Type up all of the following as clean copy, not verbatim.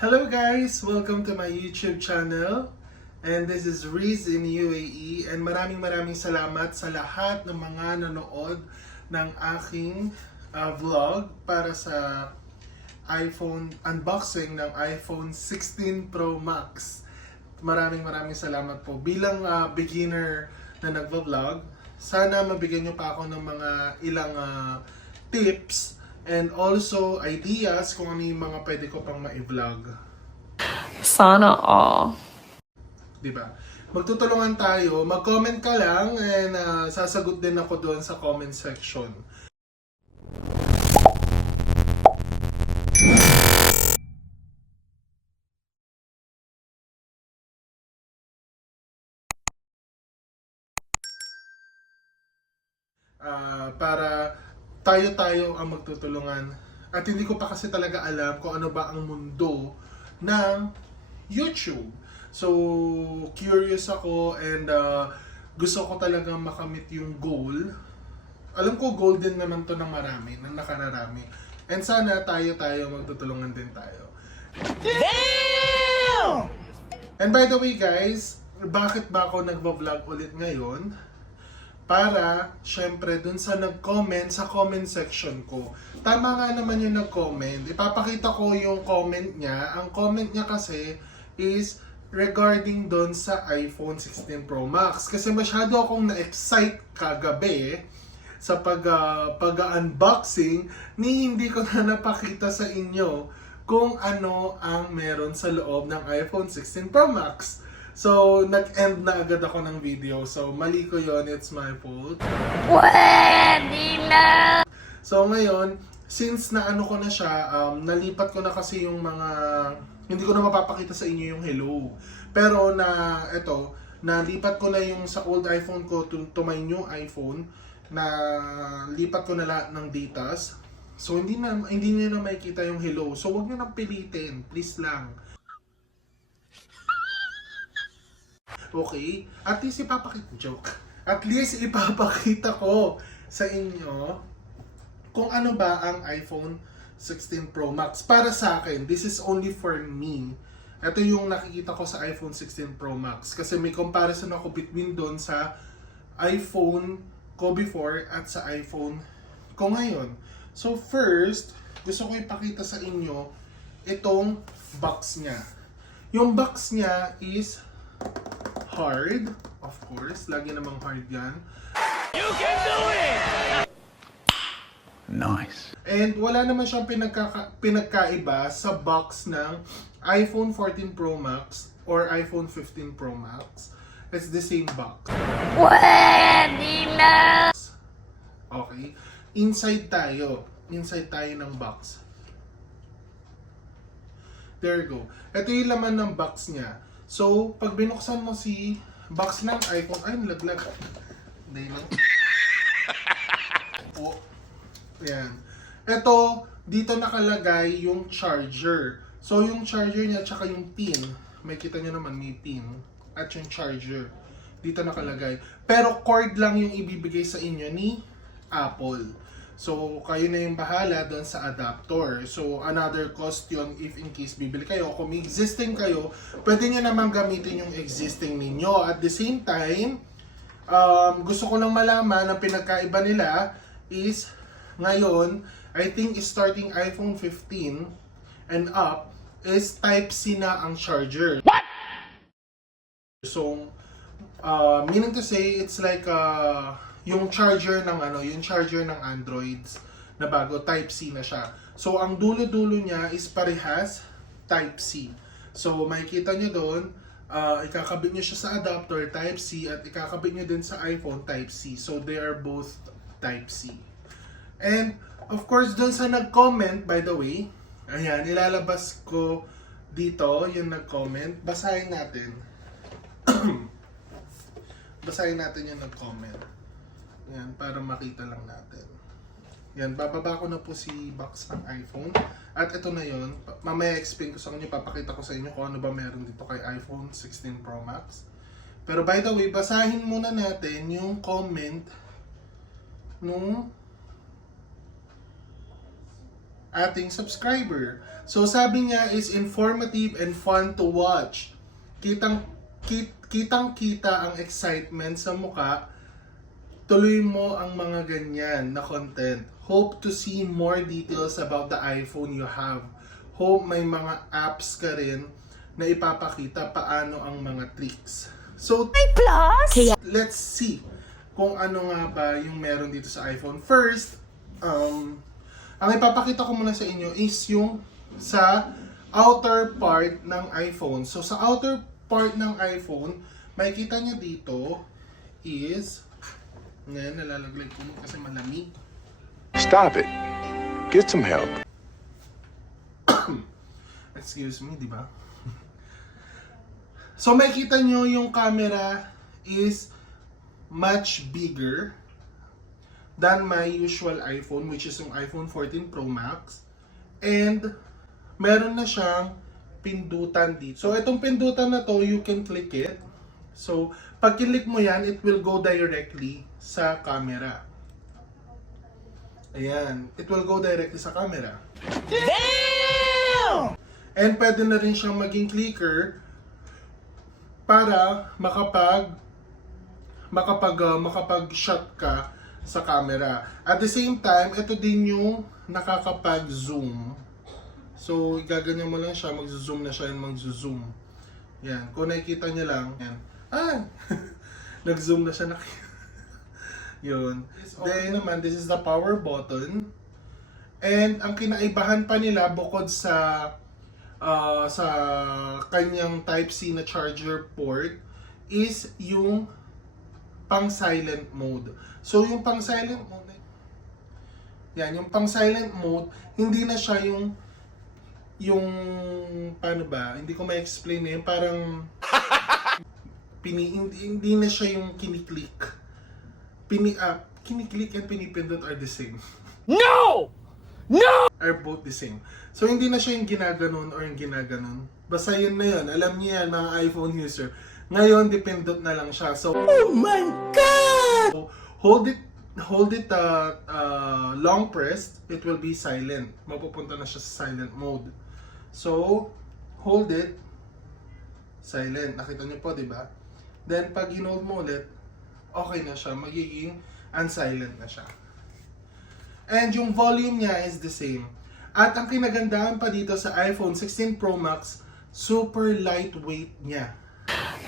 Hello guys! Welcome to my YouTube channel. And this is Riz in UAE. And maraming salamat sa lahat ng mga nanood ng aking vlog para sa iPhone unboxing ng iPhone 16 Pro Max. Maraming salamat po. Bilang beginner na nagva-vlog, sana mabigyan nyo pa ako ng mga ilang tips and also ideas kung ano yung mga pwede ko pang ma-vlog. Sana all. Diba? Magtutulungan tayo. Mag-comment ka lang and sasagot din ako doon sa comment section. Para tayo ang magtutulungan. At hindi ko pa kasi talaga alam kung ano ba ang mundo ng YouTube. So, curious ako and gusto ko talagang makamit yung goal. Alam ko goal din naman to ng marami, ng nakararami. And sana tayo magtutulungan din tayo. Damn! And by the way guys, bakit ba ako nagva-vlog ulit ngayon? Para, syempre, dun sa nag-comment sa comment section ko. Tama nga naman yung nag-comment. Ipapakita ko yung comment niya. Ang comment niya kasi is regarding dun sa iPhone 16 Pro Max. Kasi masyado akong na-excite kagabi sa pag-unboxing ni hindi ko na napakita sa inyo kung ano ang meron sa loob ng iPhone 16 Pro Max. So, nag-end na agad ako ng video. So, mali ko yon, it's my fault. Pwede na! So, ngayon, since naano ko na siya, nalipat ko na kasi yung mga... Hindi ko na mapapakita sa inyo yung hello. Pero nalipat ko na yung sa old iPhone ko to my new iPhone. Na lipat ko na lahat ng datas. So, hindi niyo na makikita yung hello. So, wag niyo nang pilitin. Please lang. Okay? At least ipapakita ko sa inyo kung ano ba ang iPhone 16 Pro Max. Para sa akin, this is only for me. Ito yung nakikita ko sa iPhone 16 Pro Max. Kasi may comparison ako between doon sa iPhone ko before at sa iPhone ko ngayon. So first, gusto ko ipakita sa inyo itong box niya. Yung box niya is hard, of course. Lagi namang hard yan. You can do it! Nice. And wala naman siyang pinagkaiba sa box ng iPhone 14 Pro Max or iPhone 15 Pro Max. It's the same box. Pwede na! Okay? Inside tayo ng box. There you go. Ito yung laman ng box niya. So, pag binuksan mo si box ng iPhone, ay, nalaglag. Hindi lang. Oh. Ayan. Ito, dito nakalagay yung charger. So, yung charger niya, tsaka yung pin. May kita nyo naman, may pin. At yung charger. Dito nakalagay. Pero cord lang yung ibibigay sa inyo ni Apple. So, kayo na yung bahala doon sa adapter. So, another cost yun if in case bibili kayo. Kung may existing kayo, pwede nyo naman gamitin yung existing ninyo. At the same time, gusto ko lang malaman ang pinagkaiba nila is, ngayon, I think starting iPhone 15 and up, is Type-C na ang charger. What? So, meaning to say, it's like yung charger ng Androids na bago, Type-C na siya. So, ang dulo-dulo niya is parehas Type-C. So, makikita nyo doon, ikakabit nyo siya sa adapter Type-C at ikakabit nyo din sa iPhone Type-C. So, they are both Type-C. And, of course, doon sa nag-comment, by the way, ayan, ilalabas ko dito yung nag-comment. Basahin natin. Basahin natin yung nag-comment. Yan, para makita lang natin. Yan, bababa ko na po si box ng iPhone. At ito na yon. Mamaya explain ko sa inyo, papakita ko sa inyo kung ano ba meron dito kay iPhone 16 Pro Max. Pero by the way, basahin muna natin yung comment nung ating subscriber. So sabi niya is informative and fun to watch. Kitang-kita ang excitement sa muka. Tuloy mo ang mga ganyan na content. Hope to see more details about the iPhone you have. Hope may mga apps ka rin na ipapakita paano ang mga tricks. So, let's see kung ano nga ba yung meron dito sa iPhone. First, ang ipapakita ko muna sa inyo is yung sa outer part ng iPhone. So, sa outer part ng iPhone, makikita nyo dito is, ngayon nalalaglag ko kasi malamig. Stop it. Get some help. Excuse me, di ba? So, makikita nyo yung camera is much bigger than my usual iPhone, which is yung iPhone 14 Pro Max. And, meron na siyang pindutan dito. So, itong pindutan na to, you can click it. So, pag click mo yan, it will go directly sa camera. Ayan. It will go directly sa camera. Damn! And pwede na rin siyang maging clicker para makapag-shot ka sa camera. At the same time, ito din yung nakakapag-zoom. So, gaganyan mo lang siya, mag-zoom na siya and mag-zoom. Yan. Kung nakikita niyo lang, yan. Nag-zoom na siya. Yun. Then naman, this is the power button. And ang kinaibahan pa nila bukod sa kanyang Type-C na charger port is yung pang-silent mode. So yung pang-silent mode, yan, yung pang-silent mode, hindi na siya yung paano ba? Hindi ko ma-explain eh, parang hindi na siya yung kiniklik. Kiniklik and pinipindot are the same. No! No! Are both the same. So, hindi na siya yung ginaganon or yung ginaganon. Basta yun na yun. Alam niyo yan, mga iPhone user. Ngayon, dipindot na lang siya. So, oh my God! So, hold it long pressed, it will be silent. Mapupunta na siya sa silent mode. So, hold it, silent. Nakita niyo po, di ba? Then, pag in-hold mo ulit, okay na siya. Magiging unsilent na siya. And yung volume niya is the same. At ang kinagandahan pa dito sa iPhone 16 Pro Max, super lightweight niya.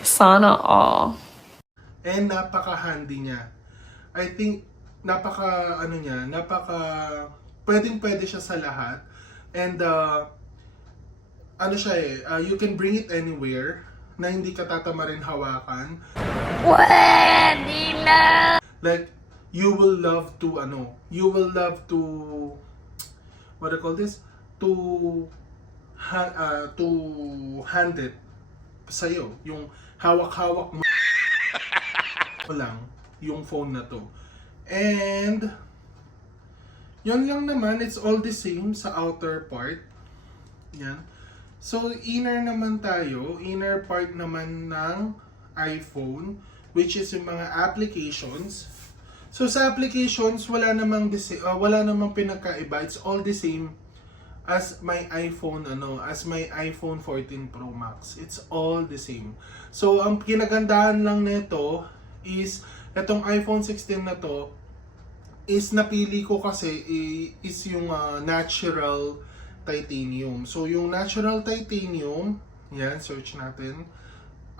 Sana all. And napaka-handy niya. I think, pwedeng-pwede siya sa lahat. And, you can bring it anywhere na hindi ka tatama rin hawakan. Pwede na. Like, you will love to, what do you call this? To hand it sa'yo. Yung hawak-hawak mo lang yung phone na to. And, yun lang naman, it's all the same sa outer part. Yan. So, inner naman tayo, inner part naman ng iPhone, which is yung mga applications. So, sa applications, wala namang pinagkaiba. It's all the same as my iPhone 14 Pro Max. It's all the same. So, ang kinagandahan lang nito is itong iPhone 16 na to is napili ko kasi is yung natural titanium. So, yung natural titanium, yan, search natin.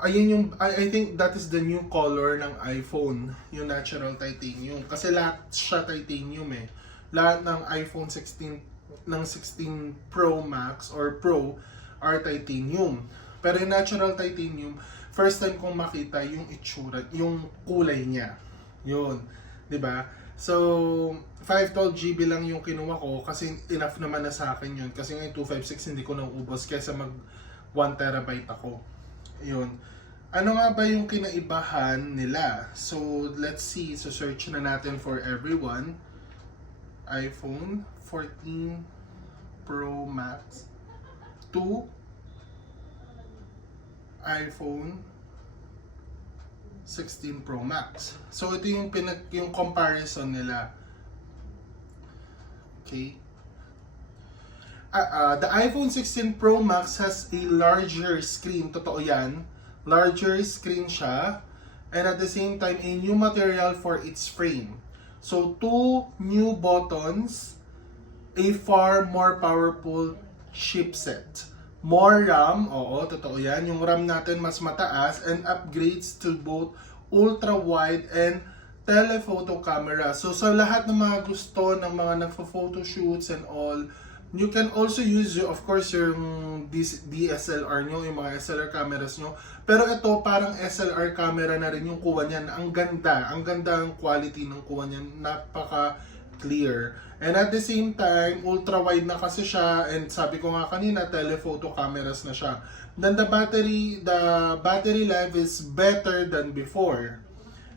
Ayun yung, I think that is the new color ng iPhone, yung natural titanium. Kasi lahat siya titanium eh. Lahat ng iPhone 16, ng 16 Pro Max or Pro are titanium. Pero yung natural titanium, first time kong makita yung itsura, yung kulay niya. Yun, 'di ba? So, 512GB lang yung kinuha ko kasi enough naman na sa akin yun. Kasi ngayon 256 hindi ko nauubos kaysa mag 1TB ako. Yun. Ano nga ba yung kinaibahan nila? So, let's see. So, search na natin for everyone. iPhone 14 Pro Max to iPhone 16 Pro Max. So, ito yung yung comparison nila. Okay? the iPhone 16 Pro Max has a larger screen. Totoo yan. Larger screen siya. And at the same time, a new material for its frame. So, 2 new buttons, a far more powerful chipset. More RAM, oo, totoo yan. Yung RAM natin mas mataas and upgrades to both ultra-wide and telephoto camera. So, sa lahat ng mga gusto ng mga nagpo-photo shoots and all, you can also use, of course, yung DSLR nyo, yung mga SLR cameras nyo. Pero ito, parang SLR camera na rin yung kuha niyan. Ang ganda ang quality ng kuha niyan. Napaka-clear. And at the same time, ultra-wide na kasi siya. And sabi ko nga kanina, telephoto cameras na siya. Then the battery life is better than before.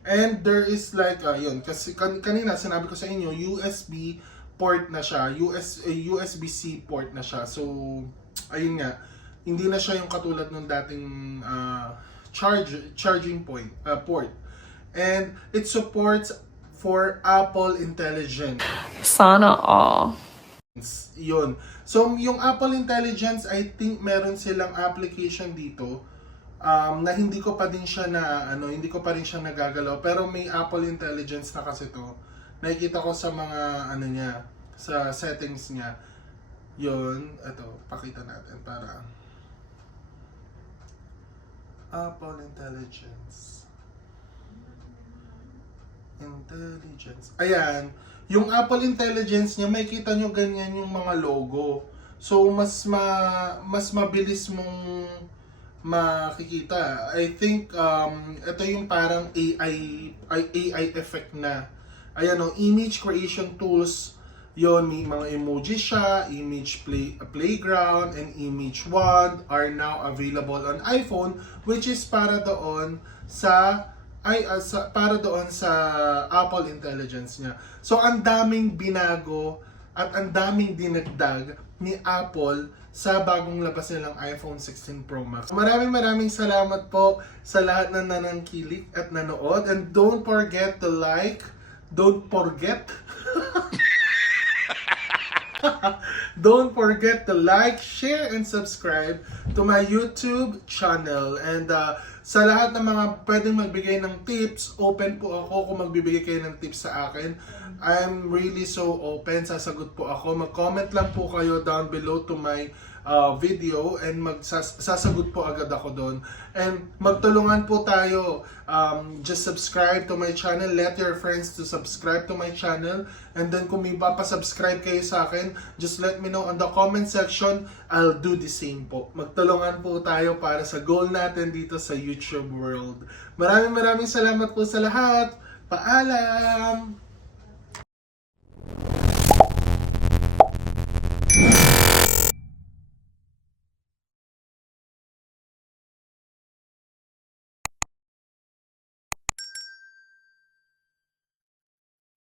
And there is like, yun, kasi kanina sinabi ko sa inyo, USB port na siya, USB-C port na siya. So, ayun nga, hindi na siya yung katulad ng dating charging port. And it supports for Apple Intelligence. Sana all. Yun. So, yung Apple Intelligence, I think meron silang application dito na hindi ko pa rin siya nagagalaw, pero may Apple Intelligence na kasi to. Nakikita ko sa mga niya, sa settings niya. Yun, ito, pakita natin para Apple Intelligence. Ayan, yung Apple Intelligence niya, makikita nyo ganyan yung mga logo. So, mas mabilis mong makikita. I think ito yung parang AI effect na. Ayan o, image creation tools. Yon, may mga emoji siya, image playground, and image wand are now available on iPhone, which is para doon sa Apple Intelligence niya. So, ang daming binago at ang daming dinagdag ni Apple sa bagong labas nilang iPhone 16 Pro Max. Maraming salamat po sa lahat na nanangkilik at nanood. And don't forget to like, don't forget to like, share, and subscribe to my YouTube channel. And sa lahat ng mga pwedeng magbigay ng tips, open po ako kung magbibigay kayo ng tips sa akin. I'm really so open, sasagot po ako. Mag-comment lang po kayo down below to my video and sasagot po agad ako doon. And magtulungan po tayo. Just subscribe to my channel. Let your friends to subscribe to my channel. And then kung may papasubscribe kayo sa akin, just let me know on the comment section. I'll do the same po. Magtulungan po tayo para sa goal natin dito sa YouTube world. Maraming salamat po sa lahat. Paalam!